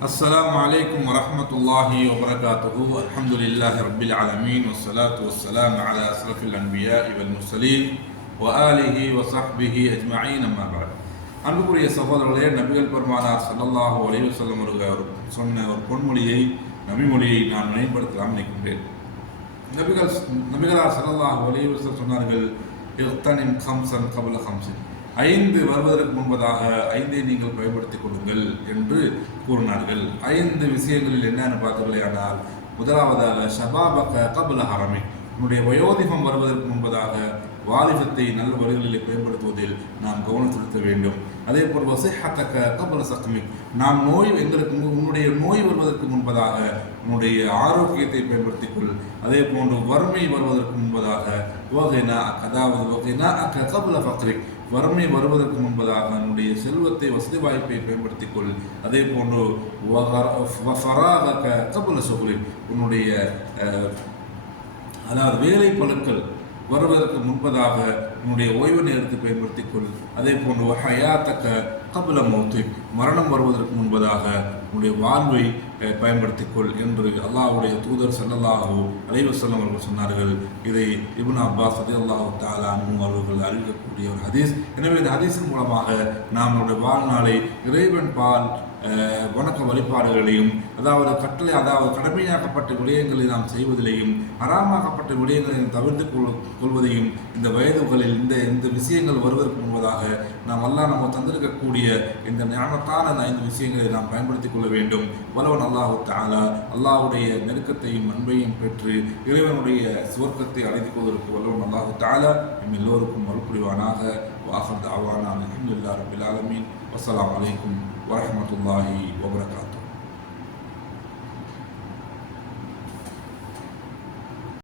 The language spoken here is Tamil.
السلام عليكم ورحمة الله وبركاته الحمد لله رب العالمين والصلاة والسلام على أشرف الأنبياء والمرسلين وآله وصحبه أجمعين أما بعد அன்புக்குரிய சகோதரர்களே நபிகள் பெருமானார் ஸல்லல்லாஹு அலைஹி வஸல்லம் அவர்கள் சொன்ன ஒரு பொன்மொழியை நபிமொழியை நான் நினைவுபடுத்தலாம் நினைக்கின்றேன் நபிகள் நபிகளார் ஸல்லல்லாஹு அலைஹி வஸல்லம் சொன்னார்கள் இக்தனிம் கம்சன் கபல கம்சன் ஐந்து வருவதற்கு முன்பதாக ஐந்தை நீங்கள் பயன்படுத்திக் கொள்ளுங்கள் என்று கூறினார்கள். ஐந்து விஷயங்களில் என்னென்னு பார்த்தீர்களேயானால் முதலாவதாக ஷபாபக்க கபல ஹரமி. உன்னுடைய வயோதிகம் வருவதற்கு முன்பதாக வாலிபத்தை நல்ல வழிகளில் பயன்படுத்துவதில் நாம் கவனம் செலுத்த வேண்டும். அதே போல் வசிஹத்தக்க கபல சக்மி நாம் நோய் எங்களுக்கு உன்னுடைய நோய் வருவதற்கு முன்பதாக உன்னுடைய ஆரோக்கியத்தை பயன்படுத்திக் கொள் அதே போன்று வறுமை வருவதற்கு முன்பதாக வகைனா அதாவது வகைனா அக்க கபல ஃபக்ரி வறுமை வருவதற்கு முன்பதாக உன்னுடைய செல்வத்தை வசதி வாய்ப்பை பயன்படுத்திக் கொள் அதே போன்று வகர- கபல சுகுலி உன்னுடைய அஹ், அதாவது வேலை பழுக்கள் வருவதற்கு முன்பதாக உன்னுடைய ஓய்வு நேரத்தை பயன்படுத்திக் கொள். அதே போன்று ஹயாத்தக்க கபில மௌத்து. மரணம் வருவதற்கு முன்பதாக உன்னுடைய வாழ்வை பயன்படுத்திக்கொள் என்று அல்லாஹுடைய தூதர் ஸல்லல்லாஹு அலைவசல்லம் அவர்கள் சொன்னார்கள். இதை இபுன் அப்பாஸ் ரலியல்லாஹு அல்லாஹு அன்ஹு அவர்கள் அறிவிக்கக்கூடிய ஒரு ஹதீஸ். எனவே இந்த ஹதீஸின் மூலமாக நாம் நம்முடைய வாழ்நாளை இறைவன் பால் வணக்க வழிபாடுகளையும் அதாவது கட்டளை அதாவது கடமையாக்கப்பட்ட விடயங்களை நாம் செய்வதிலையும் அறாமாக்கப்பட்ட விடயங்களை தவிர்த்து கொள் கொள்வதையும் இந்த வயதுகளில் இந்த இந்த விஷயங்கள் வருவதற்கு முன்பதாக நாம் அல்லாஹ் நம்ம தந்திருக்கக்கூடிய இந்த ஞானத்தான இந்த ஐந்து விஷயங்களை நாம் பயன்படுத்திக் கொள்ள வேண்டும். வல்லவன் அல்லாஹு தாலா அல்லாவுடைய நெருக்கத்தையும் அன்பையும் பெற்று இறைவனுடைய சுவர்க்கத்தை அழைத்துக் கொள்வதற்கு வல்லவன் அல்லாஹு தாலா நம் எல்லோருக்கும் மறுபுரிவானாக. வாசன் தாவானா அல்ஹம்துலில்லாஹி ரப்பில் ஆலமீன். வசலாம் அலைக்கும். வரஹ்மத்துல்லாஹி வபரகாத்துஹு